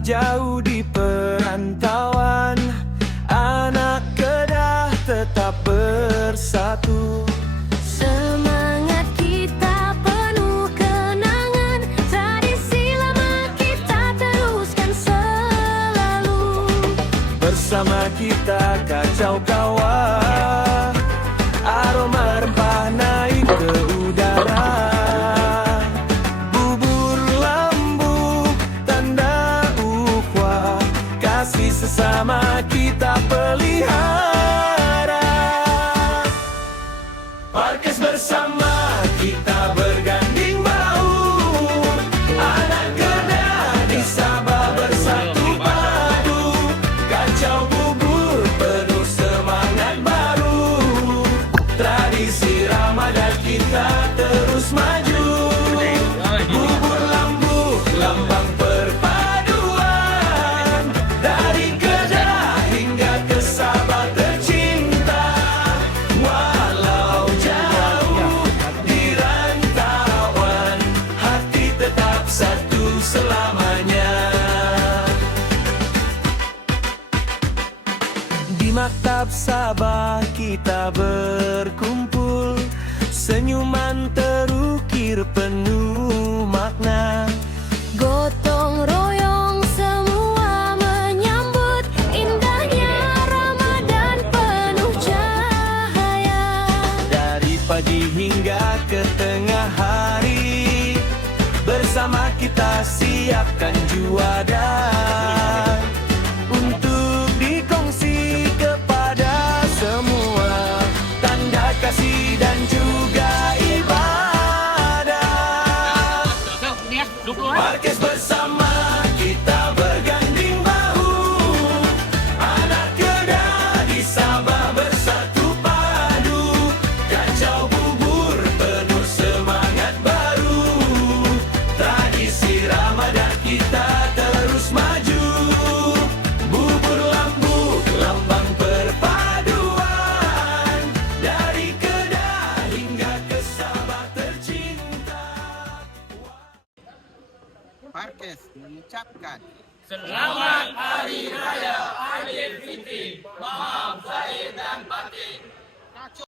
jauh di perantauan, anak Kedah tetap bersatu. Semangat kita penuh kenangan, tradisi lama kita teruskan selalu. Bersama kita kacau kawah, aroma rempah naik ke udara. Bubur lambu, tanda ukhuwah, kasih sesama kita pelihara. Parkes bersama kita berganding bahu, anak Kedah di Sabah bersatu padu. Kacau bubur penuh semangat baru, tradisi Ramadan kita terus maju. Bubur lambu, lambang perpaduan, dari Kedah hingga ke Sabah tercinta. Walau jauh di rantauan, hati tetap satu selamanya. Di Maktab Sabah kita berkumpul, senyuman terukir penuh makna. Gotong royong semua menyambut indahnya Ramadan penuh cahaya. Dari pagi hingga ke tengah hari, bersama kita siapkan juada untuk dikongsi kepada semua, tanda kasih dan juga ibadah. Parkes bersama kita berganding bahu, anak Kedah di Sabah bersatu padu. Kacau bubur penuh semangat baru, tradisi Ramadan kita terus maju. Bubur lambu, lambang perpaduan, dari Kedah hingga ke Sabah tercinta. Parkes mengucapkan Selamat Hari Raya Aidilfitri. Maaf zahir dan batin.